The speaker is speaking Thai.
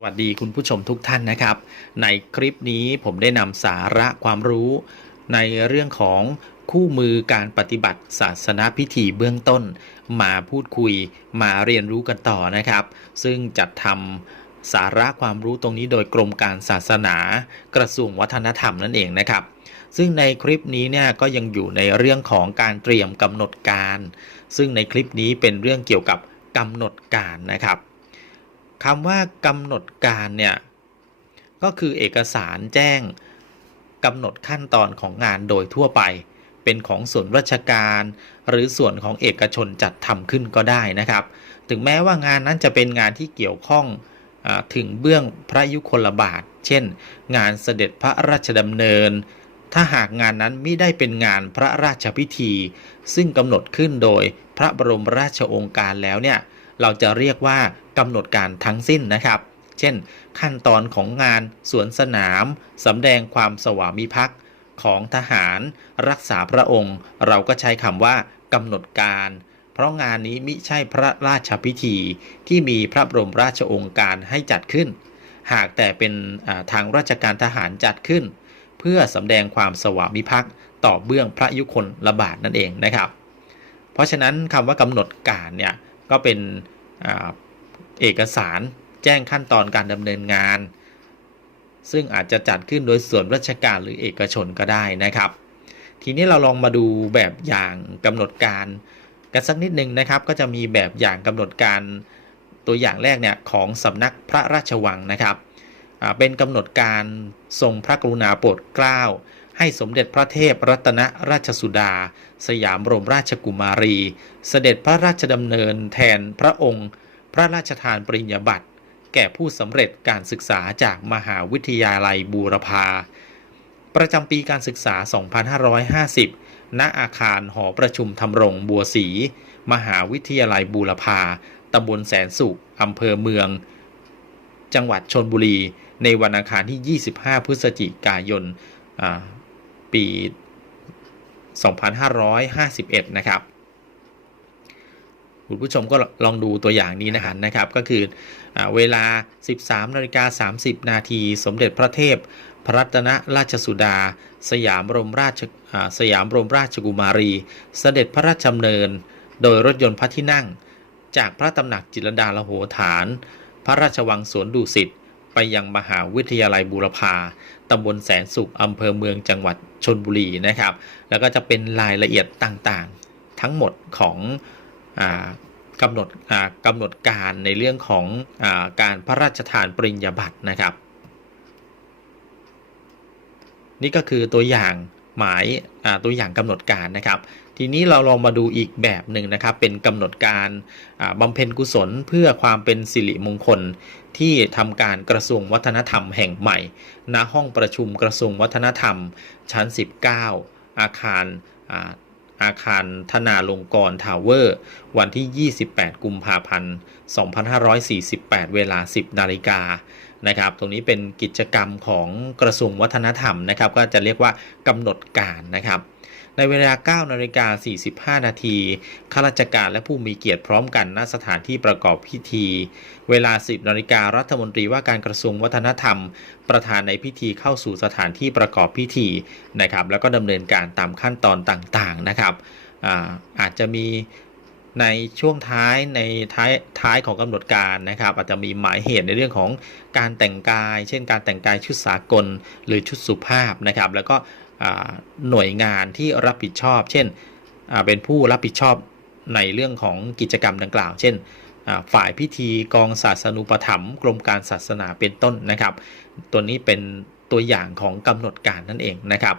สวัสดีคุณผู้ชมทุกท่านนะครับ ในคลิปนี้ผมได้นำสาระความรู้ในเรื่องของคู่มือการปฏิบัติศาสนาพิธีเบื้องต้น มาพูดคุยมาเรียนรู้กันต่อนะครับ ซึ่งจัดทำสาระความรู้ตรงนี้โดยกรมการศาสนากระทรวงวัฒนธรรมนั่นเองนะครับ ซึ่งในคลิปนี้เนี่ยก็ยังอยู่ในเรื่องของการเตรียมกำหนดการ ซึ่งในคลิปนี้เป็นเรื่องเกี่ยวกับกำหนดการนะครับ คำว่ากำหนดการเนี่ย ก็คือเอกสารแจ้งกำหนดขั้นตอนของงานโดยทั่วไป เป็นของส่วนราชการ หรือส่วนของเอกชนจัดทำขึ้นก็ได้นะครับ ถึงแม้ว่างานนั้นจะเป็นงานที่เกี่ยวข้องอถึงเบื้องพระยุคลบาท เช่น งานเสด็จพระราชดำเนิน ถ้าหากงานนั้นไม่ได้เป็นงานพระราชพิธี ซึ่งกำหนดขึ้นโดยพระบรมราชโองการแล้วเนี่ย เราจะเรียกว่ากำหนดการทั้งสิ้นนะครับ เช่น ขั้นตอนของงานสวนสนามสำแดงความสวามิภักดิ์ของทหารรักษาพระองค์ เราก็ใช้คำว่ากำหนดการ เพราะงานนี้มิใช่พระราชพิธีที่มีพระบรมราชองค์การให้จัดขึ้น หากแต่เป็นทางราชการทหารจัดขึ้น เพื่อสำแดงความสวามิภักดิ์ต่อเบื้องพระยุคลบาทนั่นเองนะครับ เพราะฉะนั้นคำว่ากำหนดการเนี่ย ก็เป็นอเอกสารแจ้งขั้นตอนการดำเนินงาน ซึ่งอาจจะจัดขึ้นโดยส่วนราชการหรือเอกชนก็ได้นะครับ ทีนี้เราลองมาดูแบบอย่างกำหนดการกันสักนิดหนึ่งนะครับ ก็จะมีแบบอย่างกำหนดการตัวอย่างแรกเนี่ยของสำนักพระราชวังนะครับเป็นกำหนดการทรงพระกรุณาโปรดเกล้า ให้สมเด็จพระเทพรัตนราชสุดา สยามบรมราชกุมารี เสด็จพระราชดำเนินแทนพระองค์ พระราชทานปริญญาบัตรแก่ผู้สำเร็จการศึกษาจากมหาวิทยาลัยบูรพา ประจำปีการศึกษา 2550 ณ อาคารหอประชุมธรรมรงบัวศรีมหาวิทยาลัยบูรพาตำบลแสนสุขอำเภอเมือง จังหวัดชนบุรี ในวันอังคารที่ 25 พฤศจิกายน ปี 2551 นะครับคุณผู้ชมก็ลองดูตัวอย่างนี้นะฮะนะครับ ก็คืออเวลา 13นาฬิกา30 นาทีสมเด็จพระเทพ พระรัตนราชสุดา สยามรมราชสยามรมราชกุมารี เสด็จพระราชดำเนิน โดยรถยนต์พระที่นั่ง จากพระตำหนักจิรดาลโหฐาน พระราชวังสวนดุสิต ไปยังมหาวิทยาลัยบูรพาตำบลแสนสุขอำเภอเมืองจังหวัดชนบุรีนะครับ แล้วก็จะเป็นรายละเอียดต่างๆ ทั้งหมดของอกำหนดกำหนดการในเรื่องของอการพระราชทานปริญญาบัตรนะครับ นี่ก็คือตัวอย่าง หมายตัวอย่างกำหนดการนะครับ ทีนี้เราลองมาดูอีกแบบหนึ่งนะครับ เป็นกำหนดการบำบำเพ็ญกุศลเพื่อความเป็นสิริมงคล ที่ทำการกระทรวงวัฒนธรรมแห่งใหม่ ณห้องประชุมกระทรวงวัฒนธรรมชั้น 19 อาคาร อาคารธนาลงกรทาวเวอร์ วันที่ 28 กุมภาพันธ์ 2548 เวลา 10 นาฬิกานะครับ ตรงนี้เป็นกิจกรรมของกระทรวงวัฒนธรรมนะครับ ก็จะเรียกว่ากำหนดการนะครับ ในเวลา 9 นาฬิกา 45 นาทีข้าราชการและผู้มีเกียรติพร้อมกันณสถานที่ประกอบพิธี เวลา 10 นาฬิการัฐมนตรีว่าการกระทรวงวัฒนธรรม ประธานในพิธีเข้าสู่สถานที่ประกอบพิธีนะครับ แล้วก็ดำเนินการตามขั้นตอนต่างๆนะครับอาอาจจะมี ในช่วงท้ายในท้ายท้ายของกำหนดการนะครับ อาจจะมีหมายเหตุในเรื่องของการแต่งกาย เช่น การแต่งกายชุดสากลหรือชุดสุภาพนะครับ แล้วก็หน่วยงานที่รับผิดชอบ เช่นเป็นผู้รับผิดชอบในเรื่องของกิจกรรมดังกล่าว เช่นฝ่ายพิธีกองศาสนูปถัมภ์กรมการศาสนาเป็นต้นนะครับ ตัวนี้เป็นตัวอย่างของกำหนดการนั่นเองนะครับ